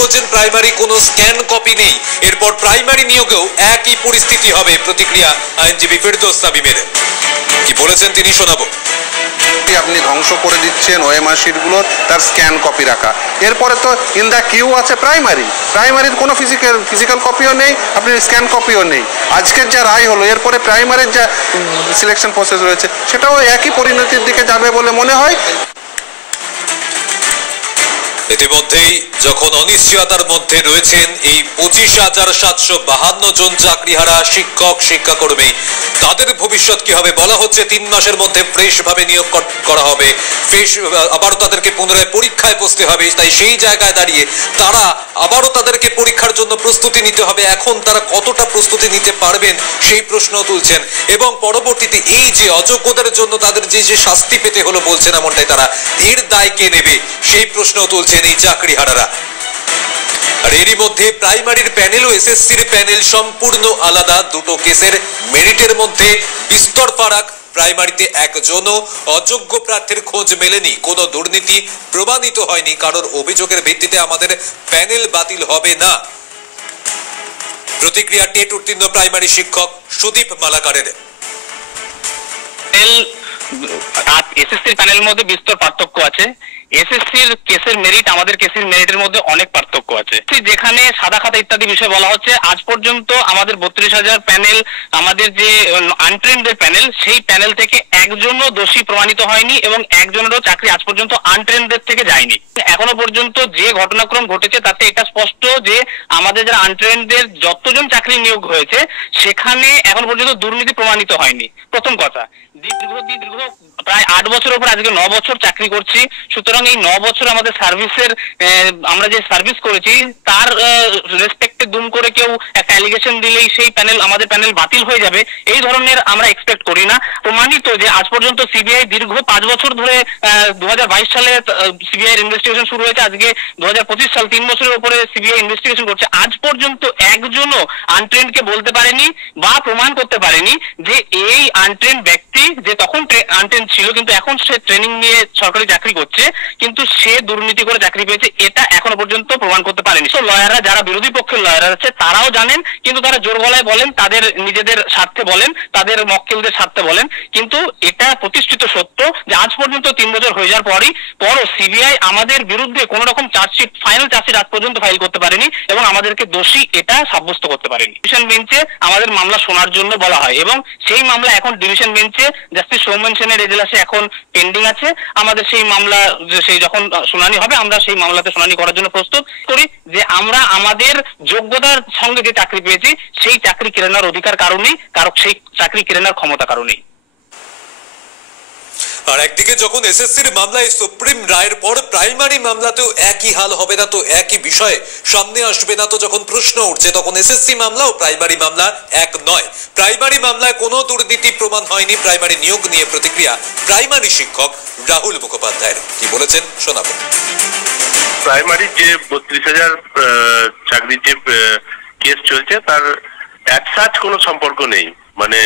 বলছেন প্রাইমারি কোনো scan copy নেই, এরপর প্রাইমারি নিয়োগেও একই পরিস্থিতি হবে। প্রতিক্রিয়া আইনজীবী ফেরদৌস সাবিমের, কি বলেছেন তিনি শোনাবো। আপনি ধ্বংস করে দিচ্ছেন ওএমআর শিটগুলো, তার স্ক্যান কপি রাখা। এরপরে তো ইন দ্য কিউ আছে প্রাইমারির কোনো ফিজিক্যাল কপিও নেই, আপনি স্ক্যান কপিও নেই। আজকের যা রায় হলো, এরপরে প্রাইমারির যা সিলেকশন প্রসেস রয়েছে সেটাও একই পরিণতির দিকে যাবে বলে মনে হয়। ইতিমধ্যেই যখন অনিশ্চয়তার মধ্যে রয়েছেন এই 25,752 জন চাকরিহারা শিক্ষক শিক্ষাকর্মী, তাদের ভবিষ্যৎ কি হবে বলা হচ্ছে 3 মাসের মধ্যে ফ্রেশ ভাবে নিয়োগ করা হবে, ফ্রেশ আবারও তাদেরকে পুনরায় পরীক্ষায় বসতে হবে। তাই সেই জায়গায় দাঁড়িয়ে তারা আবারও তাদেরকে পরীক্ষার জন্য প্রস্তুতি নিতে হবে। এখন তারা কতটা প্রস্তুতি নিতে পারবেন সেই প্রশ্ন তুলছেন, এবং পরবর্তীতে এই যে অযোগ্যদের জন্য তাদের যে শাস্তি পেতে হলো বলছেন এমনটাই, তারা এর দায় কে নেবে সেই প্রশ্ন তুলছেন এই চাকরিহারারা। আর এরই মধ্যে প্রাইমারির প্যানেল ও এসএসসির প্যানেল সম্পূর্ণ আলাদা। দুটো কেসের মেরিটের মধ্যে বিস্তর ফারাক। প্রাইমারিতে একজনও অযোগ্য প্রার্থীর খোঁজ মেলেনি, কোনো দুর্নীতি প্রমাণিত হয়নি, কারোর অভিযোগের ভিত্তিতে আমাদের প্যানেল বাতিল হবে না। প্রতিক্রিয়া টেট উত্তীর্ণ প্রাইমারি শিক্ষক সুদীপ মালাকারের। এসএসসির প্যানেলের মধ্যে বিস্তর পার্থক্য আছে। এসএসসির কেসের মেরিট আমাদের কেসের মেরিটের মধ্যে অনেক পার্থক্য আছে। যেখানে সাদা খাতা ইত্যাদি বিষয় বলা হচ্ছে, আজ পর্যন্ত আমাদের 32,000 প্যানেল, আমাদের যে আনট্রেন্ডের প্যানেল, সেই প্যানেল থেকে একজনও দোষী প্রমাণিত হয়নি এবং একজনেরও চাকরি আজ পর্যন্ত আনট্রেন্ডের থেকে যায়নি। এখনো পর্যন্ত যে ঘটনাক্রম ঘটেছে তাতে এটা স্পষ্ট যে আমাদের যারা আনট্রেন্ডের যতজন চাকরি নিয়োগ হয়েছে সেখানে এখন পর্যন্ত দুর্নীতি প্রমাণিত হয়নি। প্রথম কথা, দীর্ঘ প্রায় 8 বছরের উপর আজকে 9 বছর চাকরি করছি। সুতরাং এই 9 বছর আমাদের সার্ভিসের আমরা যে সার্ভিস করেছি তার রেসপেক্টে দুম করে কেউ একটা অ্যালিগেশন দিলেই সেই প্যানেল, আমাদের প্যানেল বাতিল হয়ে যাবে, এই ধরনের আমরা এক্সপেক্ট করি না। প্রমাণিত যে আজ পর্যন্ত সিবিআই দীর্ঘ 5 বছর ধরে 2022 সালে সিবিআই এর ইনভেস্টিগেশন শুরু হয়েছে, আজকে 2025 সাল, 3 বছরের উপরে সিবিআই ইনভেস্টিগেশন করছে। আজ পর্যন্ত একজনও আনট্রেন্ডকে বলতে পারেনি বা প্রমাণ করতে পারেনি যে এই আনট্রেন্ড ব্যক্তি, যে তখন আনট্রেন্ড ছিল কিন্তু এখন সে ট্রেনিং নিয়ে সরকারি চাকরি করছে, কিন্তু সে দুর্নীতি করে চাকরি পেয়েছে, এটা এখনো পর্যন্ত প্রমাণ করতে পারেনি। তো লয়াররা, যারা বিরোধী পক্ষের লয়াররা আছে, তারাও জানেন, কিন্তু তারা জোর গলায় বলেন, তাদের নিজেদের স্বার্থে বলেন, তাদের মক্কেলদের স্বার্থে বলেন, কিন্তু এটা প্রতিষ্ঠিত সত্য যে আজ পর্যন্ত 3 বছর হয়ে যাওয়ার পরও সিবিআই আমাদের বিরুদ্ধে কোন রকম চার্জশিট, ফাইনাল চার্জশিট আজ পর্যন্ত ফাইল করতে পারেনি এবং আমাদেরকে দোষী এটা সাব্যস্ত করতে পারেনি। ডিভিশন বেঞ্চে আমাদের মামলা শোনার জন্য বলা হয় এবং সেই মামলা এখন ডিভিশন বেঞ্চে জাস্টিস সৌমেন সেনের এজলাসে এখন পেন্ডিং আছে। আমাদের সেই মামলা সেই যখন শুনানি হবে, আমরা সেই মামলাতে শুনানি করার জন্য প্রস্তুত করি যে আমরা আমাদের যোগ্যতার সঙ্গে যে চাকরি পেয়েছি সেই চাকরি কেড়ে নেওয়ার অধিকার কারণেই, কারণ সেই চাকরি কেড়ে নেওয়ার ক্ষমতা কারণেই। আর একদিকে যখন এসএসসির মামলায় সুপ্রিম রায়ের পর প্রাইমারি মামলাতেও একই হাল হবে না, তো একই বিষয় সামনে আসবে না, তো যখন প্রশ্ন উঠছে তখন এসএসসি মামলা ও প্রাইমারি মামলা এক নয়। প্রাইমারি মামলায় কোনো দুর্নীতি প্রমাণ হয়নি। প্রাইমারি নিয়োগ নিয়ে প্রতিক্রিয়া প্রাইমারি শিক্ষক রাহুল মুখোপাধ্যায়ের, কি বলেছেন শোনাবো। প্রাইমারি যে 32,000 চাকরির যে কেস চলছে তার অ্যাজ কোনো সম্পর্ক নেই, মানে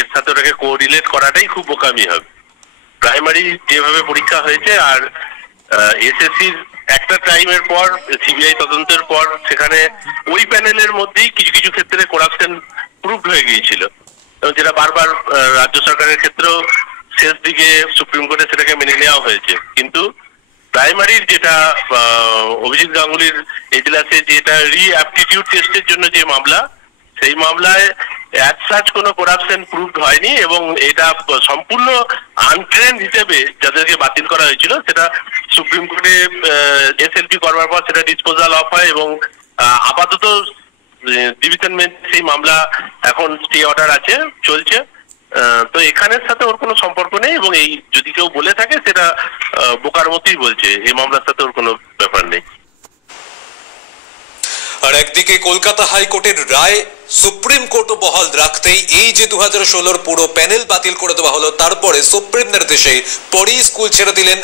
এর সাথে ওটাকে কোরিলেট করাটাই খুব বোকামি হবে। প্রাইমারি যেভাবে পরীক্ষা হয়েছে আর এসএসসির একটা টাইমের পর সিবিআই তদন্তের পর সেখানে ওই প্যানেলের মধ্যেই কিছু কিছু ক্ষেত্রে করাপশন প্রুভড হয়ে গিয়েছিল, যেটা বারবার রাজ্য সরকারের ক্ষেত্রেও শেষ দিকে সুপ্রিম কোর্টে সেটাকে মেনে নেওয়া হয়েছে। কিন্তু প্রাইমারির যেটা অভিজিৎ গাঙ্গুলির এজলাসে যেটা রিঅ্যাপটিটিউড টেস্টের জন্য যে মামলা, সেই মামলায় অ্যাজ সাচ কোনো করাপশন প্রুভড হয়নি এবং এটা সম্পূর্ণ আনট্রেন্ড হিসেবে যাদেরকে বাতিল করা হয়েছিল সেটা সুপ্রিম কোর্টে এসএলপি করবার পর সেটা ডিসপোজাল অফ হয় এবং আপাতত ডিভিশন বেঞ্চে সেই মামলা এখন স্টে অর্ডার আছে, চলছে। তো এখানের সাথে ওর কোনো সম্পর্ক নেই এবং এই যদি কেউ বলে থাকে সেটা বোকার মতোই বলছে, এই মামলার সাথে ওর কোনো ব্যাপার নেই। আর একদিকে কলকাতা হাইকোর্টের রায় সুপ্রিম কোর্টও বহাল রাখতেই এই যে 2016 পুরো প্যানেল বাতিল করে দেওয়া হলো, তারপরে সুপ্রিম নির্দেশে পরেই স্কুল ছেড়ে দিলেন